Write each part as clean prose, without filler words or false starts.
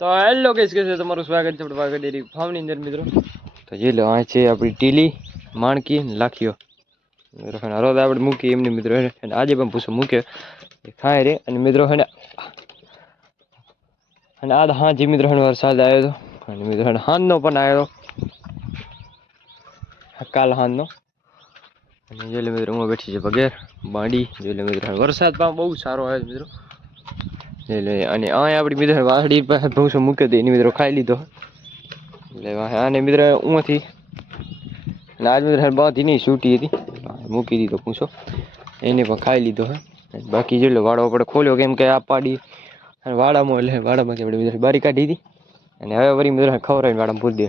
તો hello guys, કે છે તમારું સ્વાગત છે આપણા વાઘા ડેરી ફાર્મની અંદર મિત્રો. તો જે લો આ છે આપણી ટીલી માણકી લાખીઓ મિત્રો. હરોદ આપણે મૂકી એમની મિત્રો આજે પણ પૂછો મૂકે ખાય રે. અને મિત્રો હે અને આ હા જે મિત્રો વરસાદ આવ્યો હતો અને મિત્રો હાંજનો પણ આવ્યો કાલ હાંજનો. અને જે મિત્રો હું બેઠી છે વગેર બાંડી જે મિત્રો વરસાદ પણ બહુ સારો આવ્યો મિત્રો. એટલે અને આપણી મિત્રો વાસળી પાસે ભૂસો મૂક્યો હતો એની મિત્રો ખાઈ લીધો. એટલે આને મિત્રો ઉંથી અને આજ મિત્રો બાંધી નહીં છૂટી હતી મૂકી દીધો પૂછો એને પણ ખાઈ લીધો હે. બાકી જેટલો વાળો આપણે ખોલ્યો કેમ કે આ પાડી વાડામાં એટલે વાડામાંથી આપણે મિત્રો બારી કાઢી હતી અને હવે વળી મિત્રો ખવડાવીને વાડામાં પૂરી દે.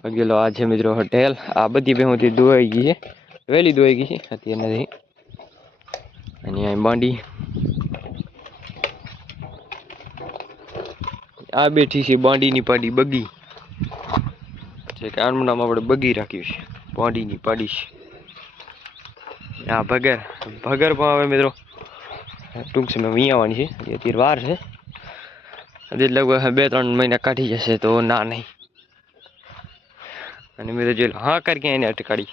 બાકી આ છે મિત્રો ઢેલ આ બધી ભેહોથી દોવાઈ ગઈ છે, વહેલી દોવાઈ ગઈ છે અત્યારે નથી. અને અહીં બાંડી આ બેઠી છે બાંડીની પાડી બગી છે કે આનું નામ આપણે બગી રાખ્યું છે બાંડીની પાડી છે. આ ભગર ભગર પણ હવે મિત્રો ટૂંક સમય વિયાવાની છે અત્યારે વાર છે હજી લગભગ 2-3 મહિના કાઢી જશે તો ના નહીં. અને મિત્રો જે હા કરી ક્યાંય એને અટકાડી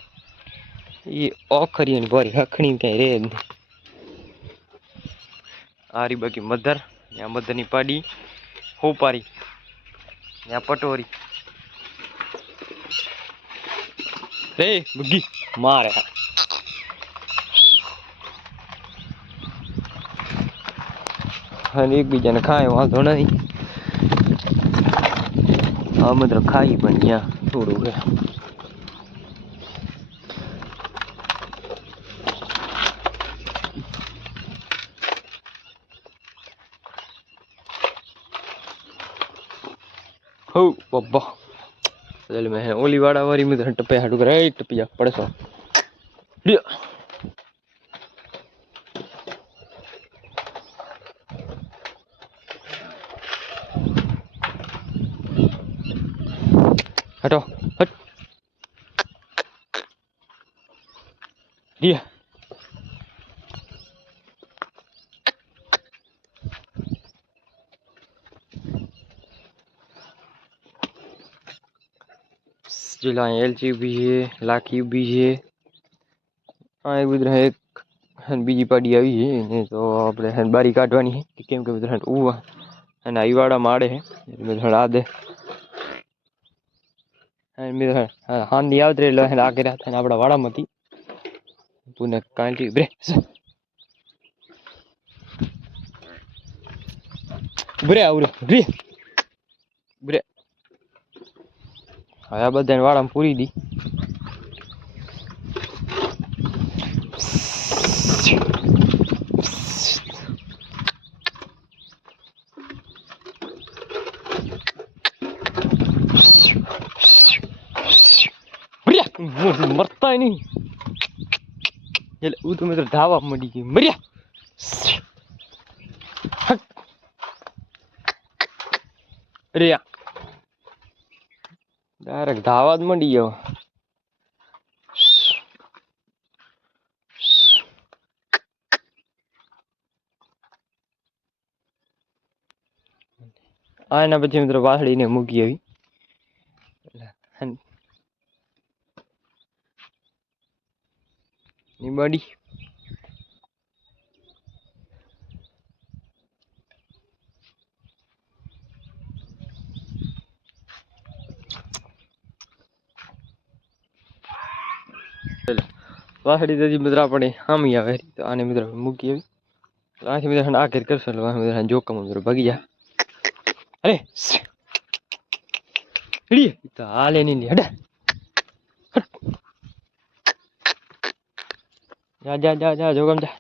એ ઓખરી અને ભરી હખણી ક્યાંય રે જ નહીં. આ રી બાકી મધર ત્યાં મધરની પાડી હોપારી ત્યાં પટોરી રે બગી મારે અને એકબીજાને ખાય વાંધો નહીં. હા મિત્રો ખાઈ પણ ત્યાં થોડું છે. હો બાબા એટલે મેં ઓલી વાળા વાળી મિત્રો ટપે હાડું કરે ટપી જા પડશો હટો હટ રિયા जिला एलची भी है लाखी भी है. हाँ एक मित्र एक बीजी पाड़ी आई है तो આપણે બારી કાઢવાની છે કેમ કે મિત્ર ઉવા અને આઈવાડા માડે છે મિત્ર આ દે અને મિત્ર હાંડી આવત રે એટલે આ કર્યા થાય આપણા વાડામાંથી તુને કાંટી બ્રે બ્રે આવરે બ્રે બ્રે આ બધાને વાડામાં પૂરી દી. મરતા નહીં એટલે હું તો મિત્રો ધાવા મળી ગઈ મર્યા અરે ડાયરેક્ટ ધાવા જ મંડી ગયો. આ એના પછી મિત્રો વાસળીને મૂકી આવી બાડી વાસળી તેથી મિત્રો આપણે હામી આવે તો આને મિત્રો મૂકી આવી આથી મિત્રો આ ઘેર કરશો એટલે મિત્રો જોકમ મિત્રો ભાગી જા અરે તો હાલે નહીં હડા જા જા જા જા જોગમ જા